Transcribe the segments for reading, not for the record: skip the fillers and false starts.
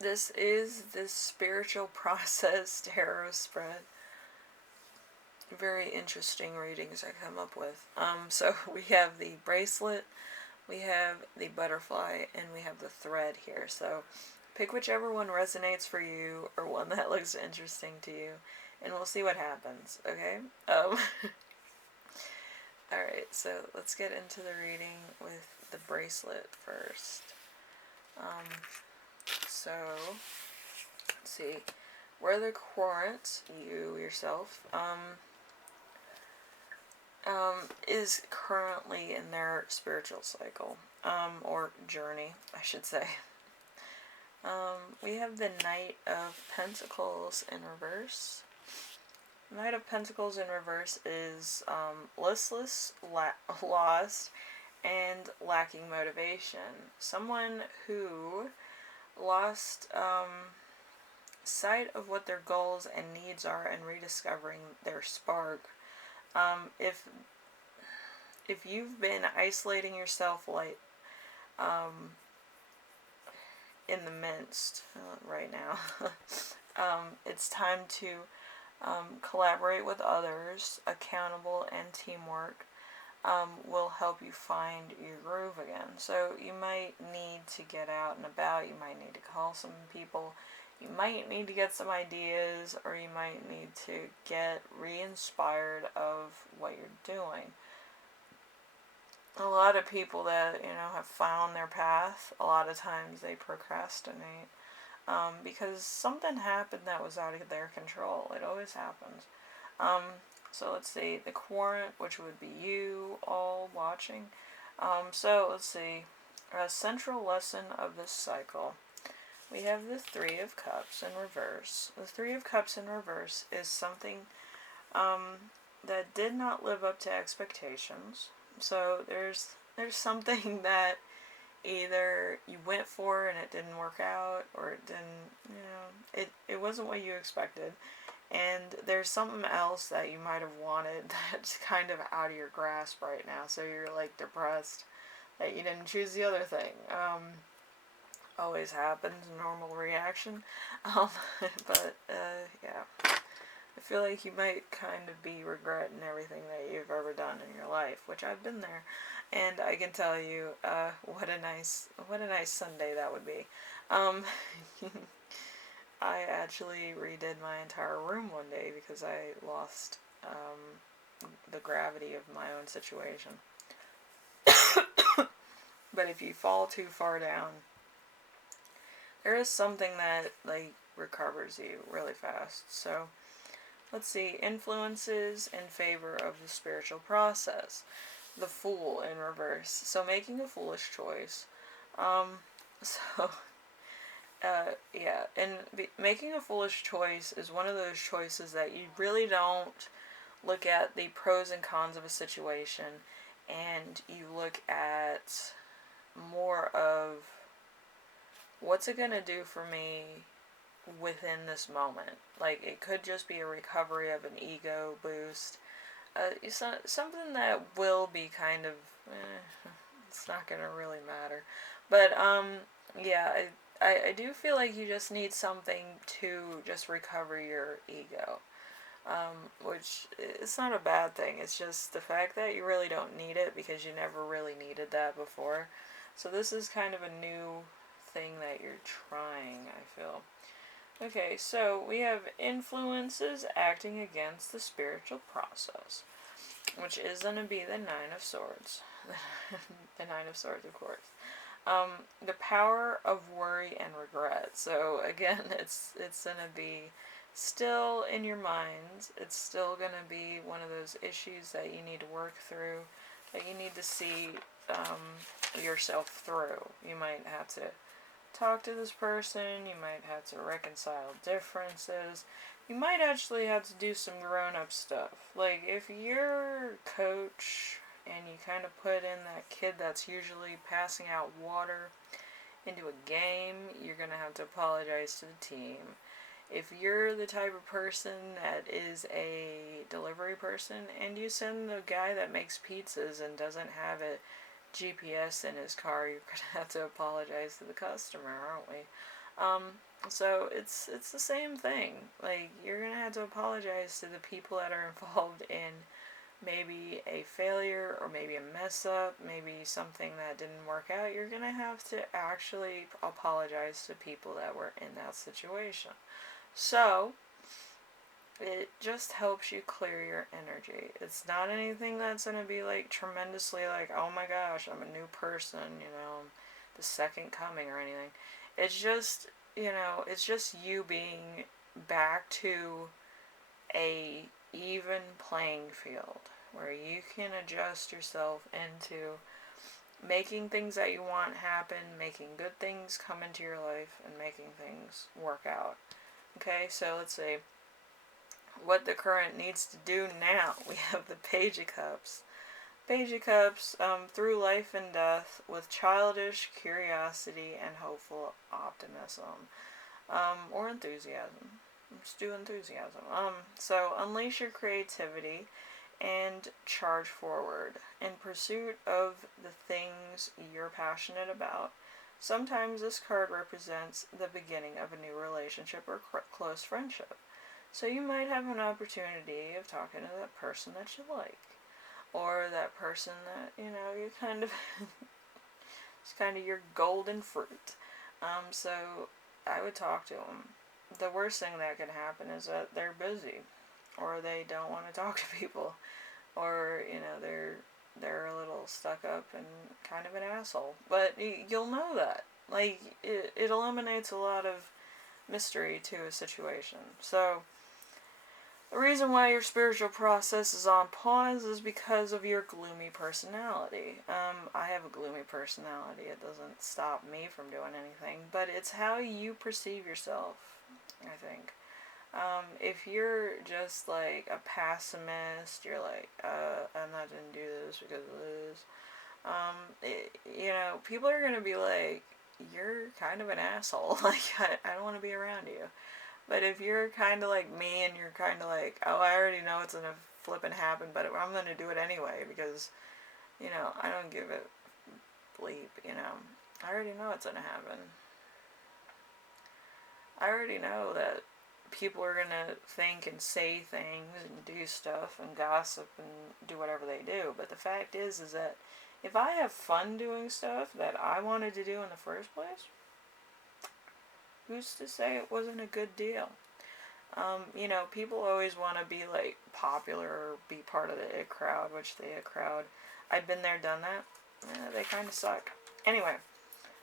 this is the spiritual process tarot spread. Very interesting readings I come up with. So we have the bracelet, we have the butterfly, and we have the thread here. So pick whichever one resonates for you or one that looks interesting to you, and we'll see what happens, okay? Alright, so let's get into the reading with the bracelet first. So, let's see. Where the Querent, you yourself, is currently in their spiritual cycle, or journey, I should say. We have the Knight of Pentacles in reverse. Knight of Pentacles in reverse is listless, lost, and lacking motivation. Someone who lost sight of what their goals and needs are and rediscovering their spark. If you've been isolating yourself like in the midst right now, it's time to collaborate with others. Accountable and teamwork will help you find your groove again. So you might need to get out and about. You might need to call some people. You might need to get some ideas, or you might need to get re-inspired of what you're doing. A lot of people that, have found their path, a lot of times they procrastinate because something happened that was out of their control. It always happens. So let's see, the Querent, which would be you all watching. So let's see, a central lesson of this cycle. We have the Three of Cups in reverse. The Three of Cups in reverse is something that did not live up to expectations. So there's something that either you went for and it didn't work out, or it didn't, it wasn't what you expected. And there's something else that you might have wanted that's kind of out of your grasp right now. So you're like depressed that you didn't choose the other thing. Always happens, normal reaction. But yeah. I feel like you might kind of be regretting everything that you've ever done in your life, which I've been there, and I can tell you, what a nice Sunday that would be. I actually redid my entire room one day because I lost the gravity of my own situation. But if you fall too far down, there is something that recovers you really fast. So let's see, influences in favor of the spiritual process. The Fool in reverse. So making a foolish choice. Yeah, and making a foolish choice is one of those choices that you really don't look at the pros and cons of a situation, and you look at more of what's it going to do for me within this moment. Like, it could just be a recovery of an ego boost. It's not, something that will be kind of, it's not going to really matter. But, yeah, I do feel like you just need something to just recover your ego. Which, it's not a bad thing. It's just the fact that you really don't need it because you never really needed that before. So this is kind of a new thing that you're trying, I feel. Okay, so we have influences acting against the spiritual process, which is going to be the Nine of Swords. The Nine of Swords, of course. The power of worry and regret. So again, it's going to be still in your mind. It's still going to be one of those issues that you need to work through, that you need to see yourself through. You might have to talk to this person, you might have to reconcile differences, you might actually have to do some grown-up stuff. Like, if you're a coach and you kind of put in that kid that's usually passing out water into a game, you're going to have to apologize to the team. If you're the type of person that is a delivery person and you send the guy that makes pizzas and doesn't have a GPS in his car, you're going to have to apologize to the customer, aren't we? Um, so it's the same thing. Like, you're gonna have to apologize to the people that are involved in maybe a failure or maybe a mess up, maybe something that didn't work out. You're gonna have to actually apologize to people that were in that situation. So it just helps you clear your energy. It's not anything that's gonna be like tremendously like, oh my gosh, I'm a new person, the second coming or anything. It's just, it's just you being back to a even playing field where you can adjust yourself into making things that you want happen, making good things come into your life, and making things work out. Okay, so let's see what the current needs to do now. We have the Page of Cups. Page of Cups, through life and death, with childish curiosity and hopeful optimism, or enthusiasm. Let's do enthusiasm. So unleash your creativity and charge forward in pursuit of the things you're passionate about. Sometimes this card represents the beginning of a new relationship or close friendship. So you might have an opportunity of talking to that person that you like, or that person that you kind of it's kind of your golden fruit. So I would talk to them. The worst thing that can happen is that they're busy, or they don't want to talk to people, or they're a little stuck up and kind of an asshole. But you'll know that. Like, it eliminates a lot of mystery to a situation. So the reason why your spiritual process is on pause is because of your gloomy personality. I have a gloomy personality. It doesn't stop me from doing anything, but it's how you perceive yourself, I think. If you're just like a pessimist, you're like, I'm not gonna do this because of this. People are gonna be like, you're kind of an asshole. Like, I don't want to be around you. But if you're kind of like me and you're kind of like, oh, I already know it's gonna flip and happen, but I'm gonna do it anyway because, I don't give a bleep. I already know it's gonna happen. I already know that people are gonna think and say things and do stuff and gossip and do whatever they do. But the fact is that if I have fun doing stuff that I wanted to do in the first place, who's to say it wasn't a good deal? People always want to be like popular or be part of the it crowd, which the it crowd, I've been there, done that. They kind of suck. Anyway,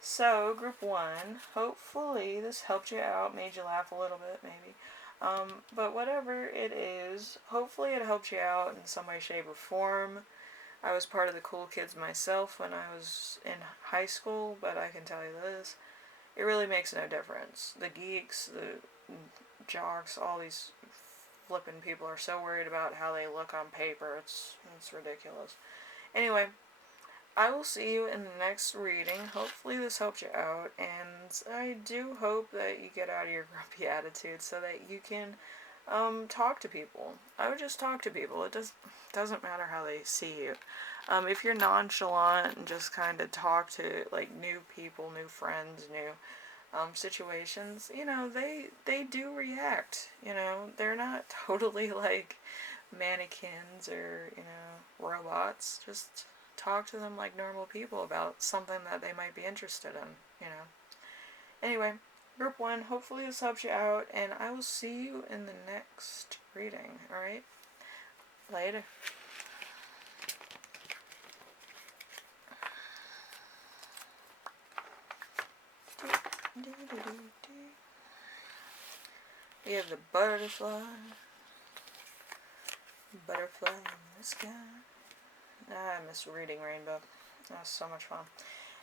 so group one, hopefully this helped you out, made you laugh a little bit, maybe. But whatever it is, hopefully it helped you out in some way, shape, or form. I was part of the cool kids myself when I was in high school, but I can tell you this, it really makes no difference. The geeks, the jocks, all these flippin' people are so worried about how they look on paper. It's ridiculous. Anyway, I will see you in the next reading. Hopefully this helped you out, and I do hope that you get out of your grumpy attitude so that you can talk to people. I would just talk to people. It doesn't matter how they see you. If you're nonchalant and just kind of talk to like new people, new friends, new situations, they do react. They're not totally like mannequins or robots. Just talk to them like normal people about something that they might be interested in. Anyway, group one, hopefully this helps you out, and I will see you in the next reading. Alright? Later. We have the butterfly in the sky. I miss reading Rainbow. That was so much fun.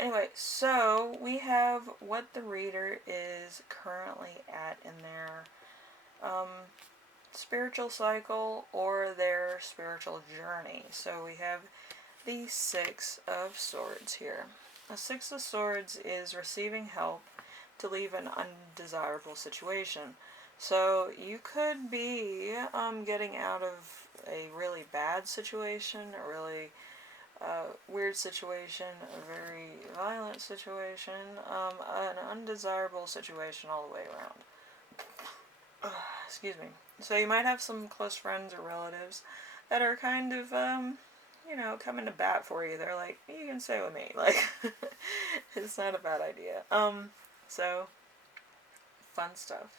Anyway, so we have what the reader is currently at in their spiritual cycle or their spiritual journey. So we have the Six of Swords here. The Six of Swords is receiving help to leave an undesirable situation. So you could be getting out of a really bad situation, a really weird situation, a very violent situation, an undesirable situation all the way around. Excuse me. So you might have some close friends or relatives that are kind of, coming to bat for you. They're like, you can stay with me. Like, it's not a bad idea. So, fun stuff.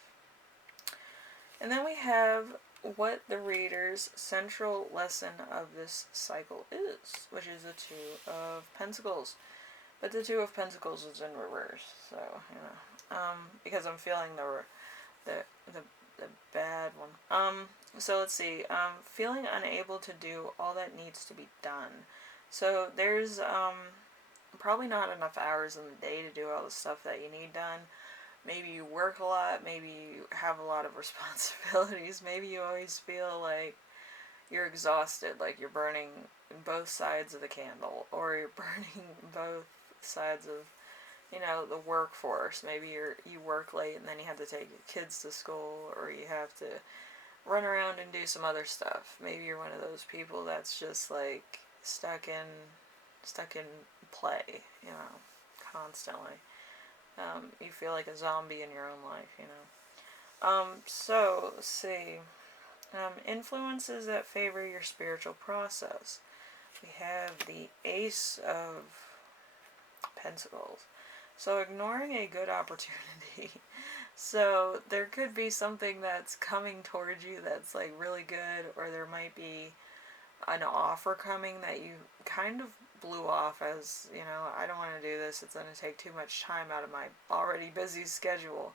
And then we have what the reader's central lesson of this cycle is, which is the Two of Pentacles. But the Two of Pentacles is in reverse, so, because I'm feeling the bad one. So let's see, feeling unable to do all that needs to be done. So there's, probably not enough hours in the day to do all the stuff that you need done. Maybe you work a lot, maybe you have a lot of responsibilities, maybe you always feel like you're exhausted, like you're burning both sides of the candle, or you're burning both sides of, the workforce. Maybe you work late and then you have to take your kids to school, or you have to run around and do some other stuff. Maybe you're one of those people that's just like stuck in play, constantly. You feel like a zombie in your own life, So, let's see. Influences that favor your spiritual process. We have the Ace of Pentacles. So, ignoring a good opportunity. So, there could be something that's coming towards you that's like really good, or there might be an offer coming that you kind of blew off as, I don't want to do this, it's going to take too much time out of my already busy schedule.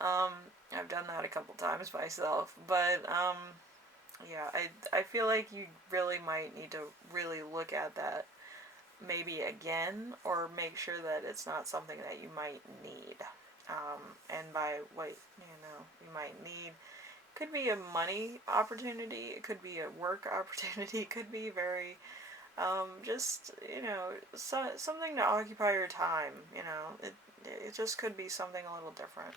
I've done that a couple times myself, but, yeah, I feel like you really might need to really look at that maybe again, or make sure that it's not something that you might need. And by what, you might need, could be a money opportunity, it could be a work opportunity, it could be very, something to occupy your time, it just could be something a little different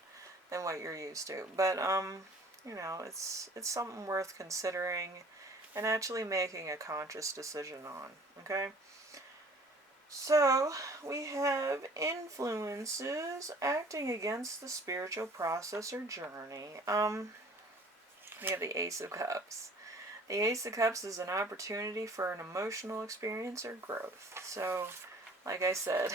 than what you're used to, but, it's something worth considering and actually making a conscious decision on, okay? So, we have influences acting against the spiritual process or journey. We have the Ace of Cups. The Ace of Cups is an opportunity for an emotional experience or growth. So, like I said,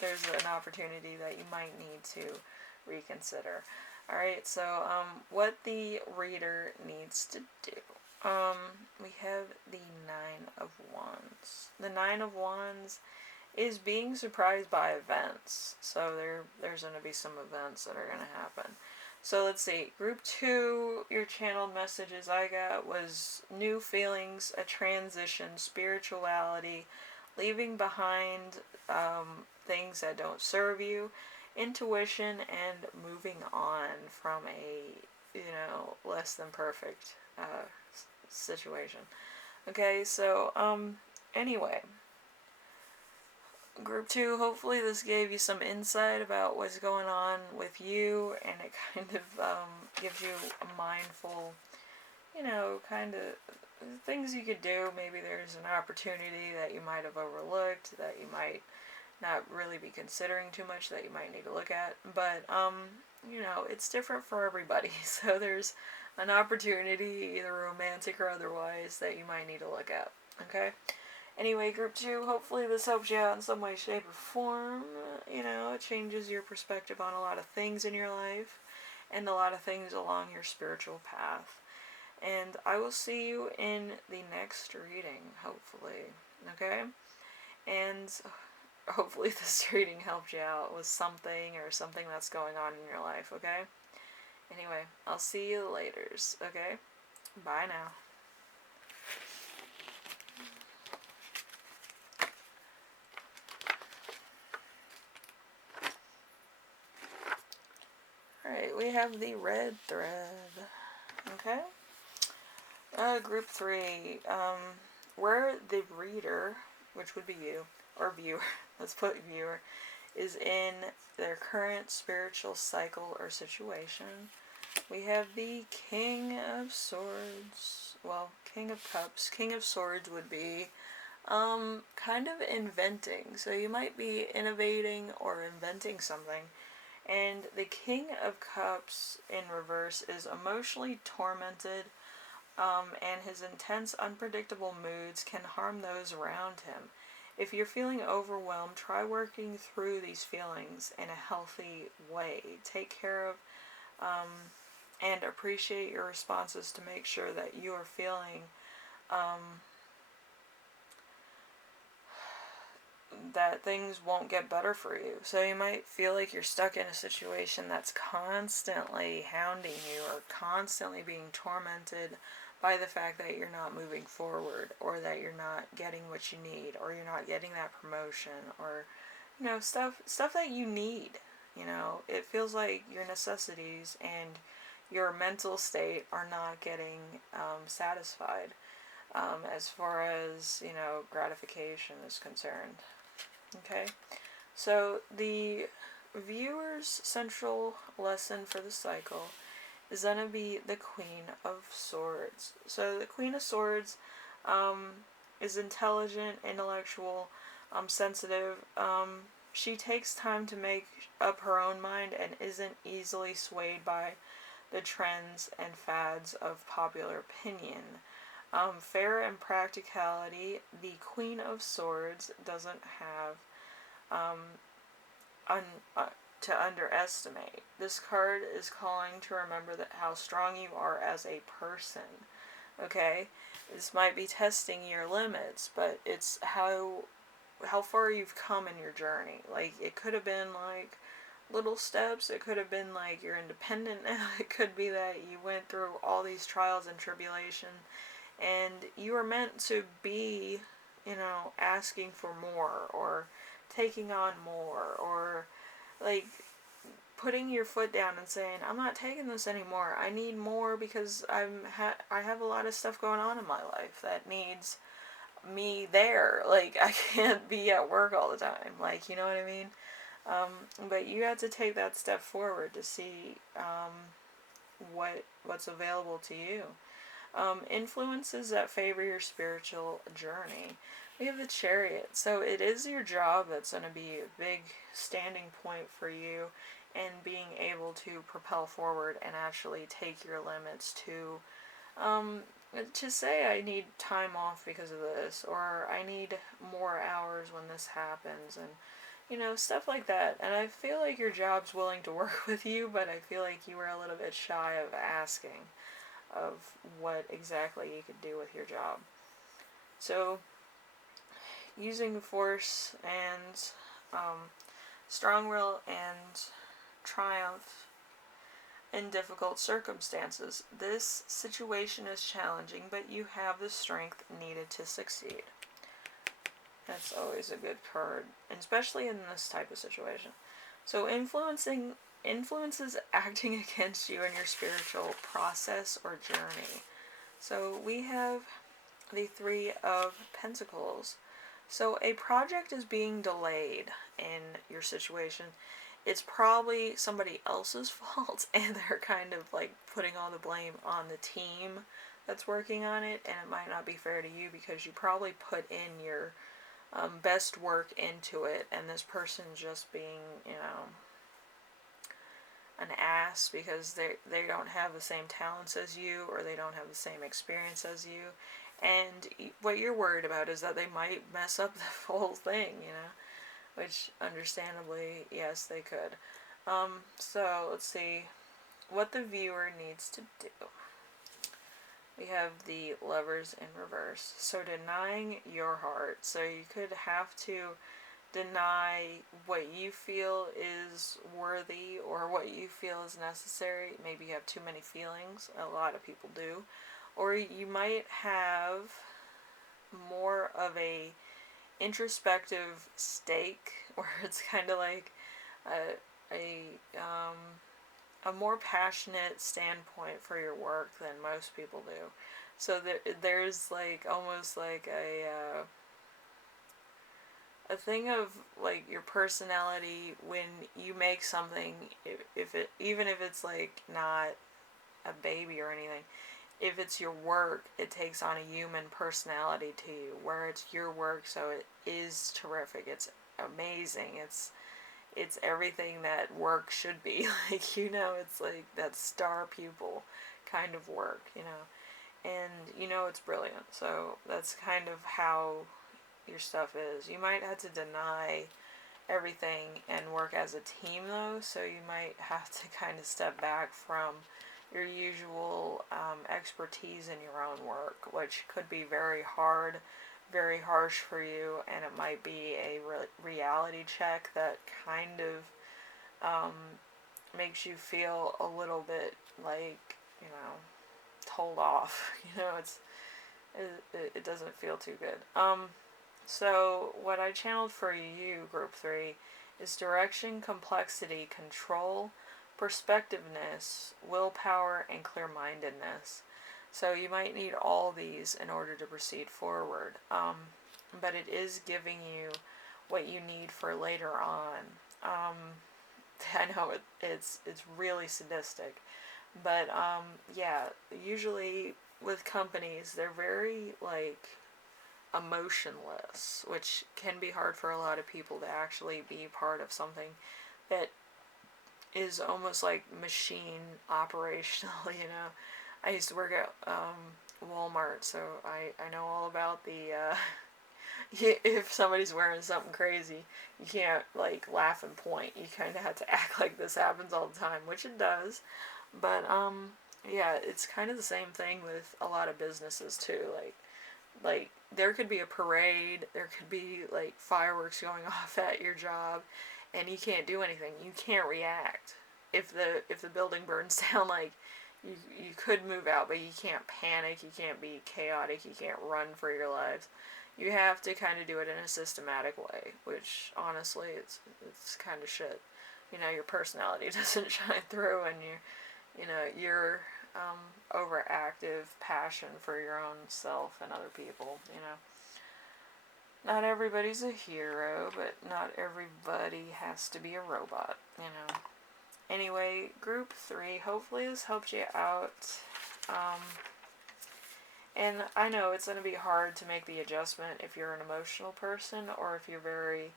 there's an opportunity that you might need to reconsider. Alright, so what the reader needs to do. We have the Nine of Wands. The Nine of Wands is being surprised by events. So there's going to be some events that are going to happen. So let's see, group 2, your channeled messages I got was new feelings, a transition, spirituality, leaving behind things that don't serve you, intuition, and moving on from a, less than perfect situation. Okay, so, anyway. Group 2, hopefully this gave you some insight about what's going on with you, and it kind of gives you a mindful, kind of things you could do. Maybe there's an opportunity that you might have overlooked, that you might not really be considering too much, that you might need to look at, but, it's different for everybody, so there's an opportunity, either romantic or otherwise, that you might need to look at, okay? Anyway, group 2, hopefully this helps you out in some way, shape, or form. It changes your perspective on a lot of things in your life and a lot of things along your spiritual path. And I will see you in the next reading, hopefully. Okay? And hopefully this reading helped you out with something or something that's going on in your life, okay? Anyway, I'll see you later, okay? Bye now. Alright, we have the red thread. Okay? Group 3. Where the reader, which would be you, or viewer, let's put viewer, is in their current spiritual cycle or situation. We have the King of Swords. Well, King of Cups. King of Swords would be Kind of inventing. So you might be innovating or inventing something. And the King of Cups in reverse is emotionally tormented, and his intense, unpredictable moods can harm those around him. If you're feeling overwhelmed, try working through these feelings in a healthy way. Take care of um, and appreciate your responses to make sure that you are feeling um, that things won't get better for you. So you might feel like you're stuck in a situation that's constantly hounding you or constantly being tormented by the fact that you're not moving forward, or that you're not getting what you need, or you're not getting that promotion, or stuff that you need. It feels like your necessities and your mental state are not getting satisfied, as far as gratification is concerned. Okay, so the viewer's central lesson for the cycle is going to be the Queen of Swords. So the Queen of Swords is intelligent, intellectual, sensitive. She takes time to make up her own mind and isn't easily swayed by the trends and fads of popular opinion. Fair and practicality, the Queen of Swords doesn't have um, un- uh, to underestimate. This card is calling to remember that how strong you are as a person. Okay, this might be testing your limits, but it's how far you've come in your journey. Like, it could have been like little steps. It could have been like you're independent now. It could be that you went through all these trials and tribulation, and you were meant to be, asking for more, or taking on more, or like putting your foot down and saying, I'm not taking this anymore. I need more because I have a lot of stuff going on in my life that needs me there. Like, I can't be at work all the time. Like, you know what I mean? But you have to take that step forward to see what's available to you. Influences that favor your spiritual journey. We have the Chariot. So it is your job that's going to be a big standing point for you, and being able to propel forward and actually take your limits to say, I need time off because of this, or I need more hours when this happens, and stuff like that. And I feel like your job's willing to work with you, but I feel like you were a little bit shy of asking of what exactly you could do with your job. So, using force and strong will and triumph in difficult circumstances. This situation is challenging, but you have the strength needed to succeed. That's always a good card, and especially in this type of situation. So influences acting against you in your spiritual process or journey. So we have the Three of Pentacles. So a project is being delayed in your situation. It's probably somebody else's fault, and they're kind of like putting all the blame on the team that's working on it, and it might not be fair to you because you probably put in your best work into it, and this person just being, an ass because they don't have the same talents as you, or they don't have the same experience as you, and what you're worried about is that they might mess up the whole thing, which understandably, yes, they could. So let's see what the viewer needs to do. We have the Lovers in reverse. So denying your heart. So you could have to deny what you feel is worthy or what you feel is necessary. Maybe you have too many feelings. A lot of people do. Or you might have more of a introspective stake, where it's kind of like a more passionate standpoint for your work than most people do. So there's like almost like a thing of like your personality when you make something, if it even if it's like not a baby or anything, if it's your work, it takes on a human personality to you, where it's your work, so it is terrific. It's amazing. It's everything that work should be. Like, it's like that star pupil kind of work, and it's brilliant. So that's kind of how your stuff is. You might have to deny everything and work as a team, though, so you might have to kind of step back from your usual expertise in your own work, which could be very hard, very harsh for you, and it might be a reality check that kind of makes you feel a little bit like, told off. It doesn't feel too good. So what I channeled for you, Group 3, is direction, complexity, control, perspectiveness, willpower, and clear-mindedness. So you might need all these in order to proceed forward. But it is giving you what you need for later on. I know it's really sadistic. But, yeah, usually with companies, they're very, like, emotionless, which can be hard for a lot of people to actually be part of something that is almost like machine operational. I used to work at Walmart, so I know all about the if somebody's wearing something crazy, you can't like laugh and point. You kind of have to act like this happens all the time, which it does. But yeah, it's kind of the same thing with a lot of businesses too. Like there could be a parade, there could be like fireworks going off at your job, and you can't do anything. You can't react. If the building burns down, like you could move out, but you can't panic. You can't be chaotic. You can't run for your lives. You have to kind of do it in a systematic way, which honestly, it's kind of shit. Your personality doesn't shine through, and your overactive passion for your own self and other people. Not everybody's a hero, but not everybody has to be a robot. Anyway, Group 3, hopefully this helped you out. And I know it's going to be hard to make the adjustment if you're an emotional person, or if you're very,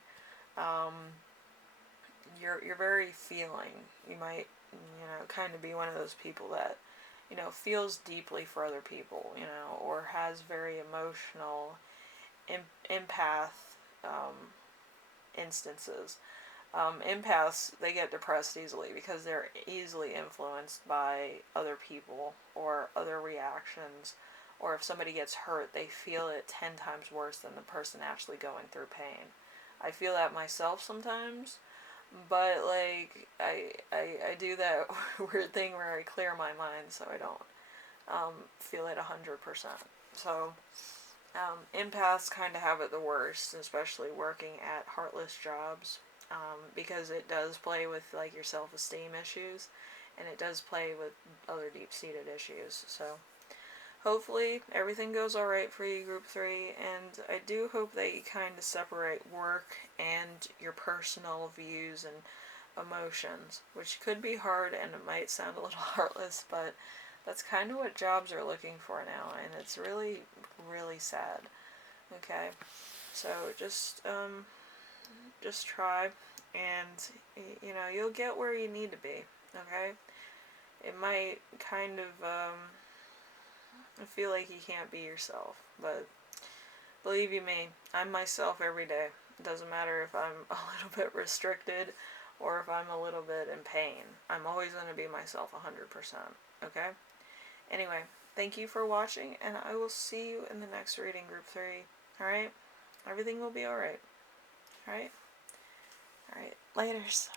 you're very feeling. You might, kind of be one of those people that, feels deeply for other people, or has very emotional empath instances. Empaths, they get depressed easily because they're easily influenced by other people or other reactions, or if somebody gets hurt, they feel it 10 times worse than the person actually going through pain. I feel that myself sometimes, but like I do that weird thing where I clear my mind so I don't feel it 100%. So empaths kind of have it the worst, especially working at heartless jobs, because it does play with like your self-esteem issues, and it does play with other deep-seated issues. So hopefully everything goes alright for you, Group 3, and I do hope that you kind of separate work and your personal views and emotions, which could be hard and it might sound a little heartless, but that's kind of what jobs are looking for now, and it's really, really sad. Okay, so just try, and you'll get where you need to be. Okay, it might kind of feel like you can't be yourself, but believe you me, I'm myself every day. It doesn't matter if I'm a little bit restricted or if I'm a little bit in pain. I'm always going to be myself 100%. Okay? Anyway, thank you for watching, and I will see you in the next reading, Group 3. Alright? Everything will be alright. Alright? Alright. Laters.